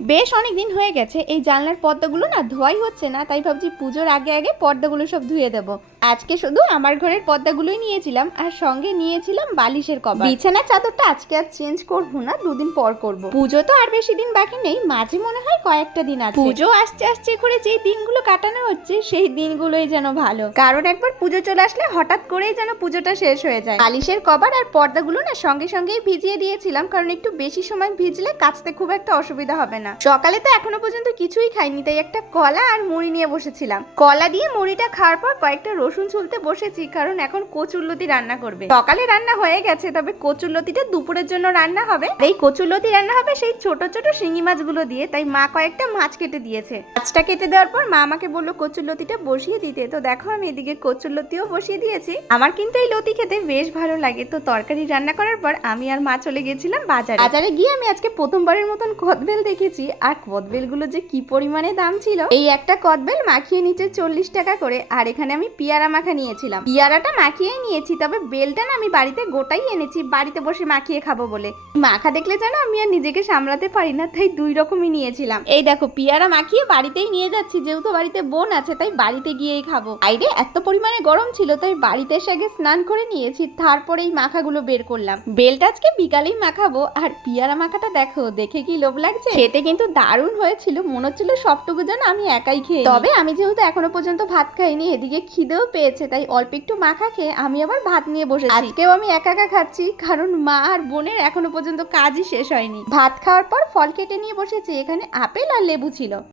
বেশ অনেক দিন হয়ে গেছে এই জানলার পর্দাগুলো না ধোয়াই হচ্ছে না, তাই ভাবছি পুজোর আগে আগে পর্দাগুলো সব ধুয়ে দেবো। আজকে শুধু আমার ঘরের পর্দাগুলোই নিয়েছিলাম আর সঙ্গে নিয়েছিলাম বালিশের কভার। বিছানার চাদরটা আজকে আর চেঞ্জ করবো না, দুদিন পর করব। পুজো তো আর বেশি দিন বাকি নেই, মাঝে মনে হয় কয়েকটা দিন আছে। পুজো আসতে আসতে করে যেই দিনগুলো কাটানো হচ্ছে সেই দিনগুলোই যেন ভালো, কারণ একবার পুজো চলে আসলে হঠাৎ করেই যেন পুজোটা শেষ হয়ে যায়। বালিশের কভার আর পর্দাগুলো না সঙ্গে সঙ্গেই ভিজিয়ে দিয়েছিলাম, কারণ একটু বেশি সময় ভিজলে কাচতে খুব একটা অসুবিধা হবে না। সকালে তো এখনো পর্যন্ত কিছুই খাইনি, তাই একটা কলা আর মুড়ি নিয়ে বসেছিলাম। কলা দিয়ে মুড়িটা খাওয়ার পর কয়েকটা রসুন ছুলতে বসেছি, কারণ এখন কচুরলতি রান্না করবে। সকালে রান্না হয়ে গেছে, তবে কচুরলতিটা দুপুরের জন্য রান্না হবে। এই কচুরলতি রান্না হবে সেই ছোট ছোট শিঙি মাছগুলো দিয়ে, তাই মা কয়েকটা মাছ কেটে দিয়েছে। মাছটা কেটে দেওয়ার পর মা আমাকে বললো কচুরলতিটা বসিয়ে দিতে, তো দেখো আমি এদিকে কচুরলতিও বসিয়ে দিয়েছি। আমার কিন্তু এই লতি খেতে বেশ ভালো লাগে। তো তরকারি রান্না করার পর আমি আর মা চলে গেছিলাম বাজারে। বাজারে গিয়ে আমি আজকে প্রথমবারের মতন কদবেল দেখেছি, আর কদবেলগুলো যে কি পরিমাণে দাম ছিল। এই একটা কদবেল মাখিয়ে নিচে 40 টাকা করে, আর এখানে আমি পিয়ারা মাখা নিয়েছিলাম। পিয়ারাটা মাখিয়েই নিয়েছি, তবে বেলটা না আমি বাড়িতে গোটাই এনেছি, বাড়িতে বসে মাখিয়ে খাবো বলে। মাখা দেখলে জানো আমি আর নিজেকে সামলাতে পারি না, তাই দুই রকমই নিয়েছিলাম। এই দেখো পিয়ারা মাখিয়ে বাড়িতেই নিয়ে যাচ্ছি, যেহেতু বাড়িতে বোন আছে তাই বাড়িতে গিয়েই খাবো। বাইরে এত পরিমাণে গরম ছিল, তাই বাড়িতে এসে আগে স্নান করে নিয়েছি, তারপরে এই মাখাগুলো বের করলাম। বেলটা আজকে বিকালেই মাখাবো। আর পিয়ারা মাখাটা দেখো, দেখে কি লোভ লাগছে। খেতে কিন্তু দারুণ হয়েছিল, মনে হচ্ছিল সবটুকু যেন আমি একাই খেয়ে। তবে আমি যেহেতু এখনো পর্যন্ত ভাত খাইনি, এদিকে খিদেও পেয়েছে, তাই অল্প একটু মাখা খেয়ে আমি আবার ভাত নিয়ে বসেছি। আজকেও আমি একা একা খাচ্ছি, কারণ মা আর বোনের এখনো পর্যন্ত কাজই শেষ হয়নি। ভাত খাওয়ার পর ফল কেটে নিয়ে বসেছি, এখানে আপেল আর লেবু ছিল।